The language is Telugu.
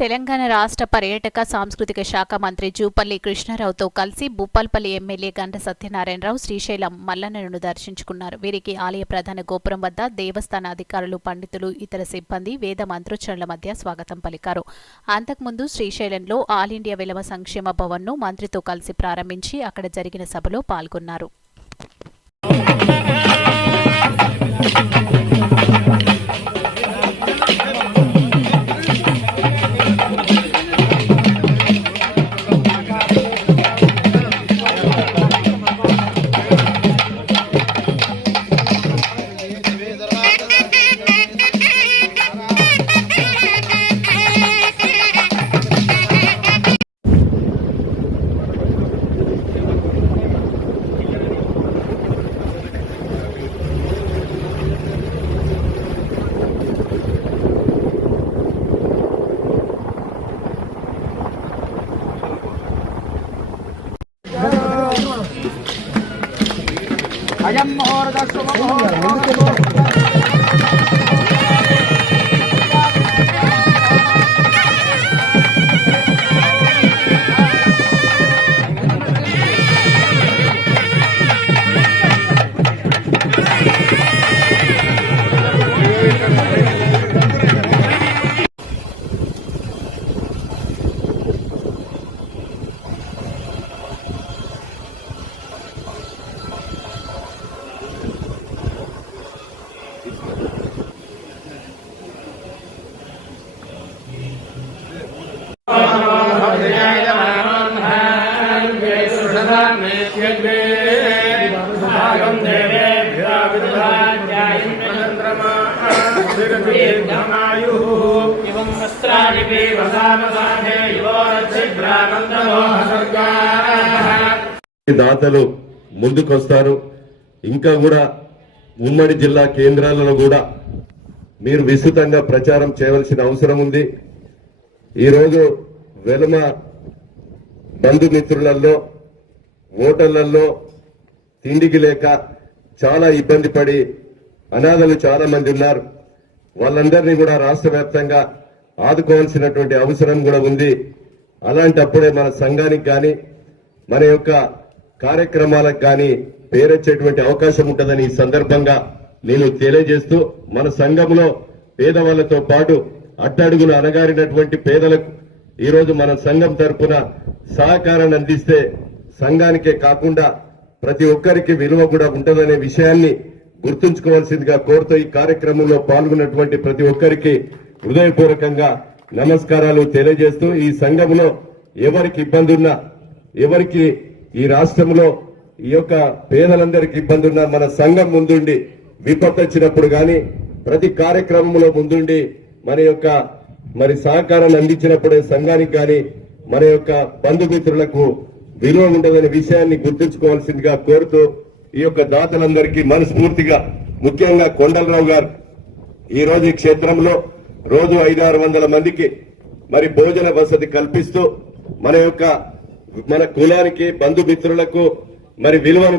తెలంగాణ రాష్ట్ర పర్యాటక సాంస్కృతిక శాఖ మంత్రి జూపల్లి కృష్ణారావుతో కలిసి భూపాల్పల్లి ఎమ్మెల్యే గంట సత్యనారాయణరావు శ్రీశైలం మల్లన్నను దర్శించుకున్నారు. వీరికి ఆలయ ప్రధాన గోపురం వద్ద దేవస్థాన అధికారులు పండితులు ఇతర సిబ్బంది వేద మంత్రోచ్చరణల మధ్య స్వాగతం పలికారు. అంతకుముందు శ్రీశైలంలో ఆల్ ఇండియా విలవ సంక్షేమ భవన్ను మంత్రితో కలిసి ప్రారంభించి అక్కడ జరిగిన సభలో పాల్గొన్నారు. अयम मुहूर्त शुभ मुहूर्त దాతలు ముందుకొస్తారు. ఇంకా కూడా ఉమ్మడి జిల్లా కేంద్రాలలో కూడా మీరు విస్తృతంగా ప్రచారం చేయవలసిన అవసరం ఉంది. ఈరోజు వెలుమ బంధుమిత్రులలో ఓటర్లలో తిండికి లేక చాలా ఇబ్బంది పడి అనాథలు చాలా మంది ఉన్నారు. వాళ్ళందరినీ కూడా రాష్ట్ర వ్యాప్తంగా ఆదుకోవాల్సినటువంటి అవసరం కూడా ఉంది. అలాంటప్పుడే మన సంఘానికి కానీ మన యొక్క కార్యక్రమాలకు కానీ పేరొచ్చేటువంటి అవకాశం ఉంటుందని ఈ సందర్భంగా నేను తెలియజేస్తూ మన సంఘంలో పేదవాళ్ళతో పాటు అట్టడుగులు అనగారినటువంటి పేదలకు ఈరోజు మన సంఘం తరపున సహకారాన్ని అందిస్తే సంఘానికే కాకుండా ప్రతి ఒక్కరికి విలువ కూడా ఉంటుందనే విషయాన్ని గుర్తుంచుకోవాల్సిందిగా కోరుతూ ఈ కార్యక్రమంలో పాల్గొన్నటువంటి ప్రతి ఒక్కరికి హృదయపూర్వకంగా నమస్కారాలు తెలియజేస్తూ ఈ సంఘంలో ఎవరికి ఇబ్బంది ఉన్నా ఎవరికి ఈ రాష్ట్రంలో ఈ యొక్క పేదలందరికీ ఇబ్బంది ఉన్నా మన సంఘం ముందుండి విపత్తు వచ్చినప్పుడు గాని ప్రతి కార్యక్రమంలో ముందుండి మన యొక్క మరి సహకారాన్ని అందించినప్పుడే సంఘానికి గాని మన యొక్క బంధుమిత్రులకు విలువ ఉండదనే విషయాన్ని గుర్తుంచుకోవాల్సిందిగా కోరుతూ ఈ యొక్క దాతలందరికీ మనస్ఫూర్తిగా ముఖ్యంగా కొండలరావు గారు ఈ రోజు ఈ క్షేత్రంలో రోజు ఐదారు వందల మందికి మరి భోజన వసతి కల్పిస్తూ మన యొక్క మన కులానికి బంధుమిత్రులకు మరి విలువను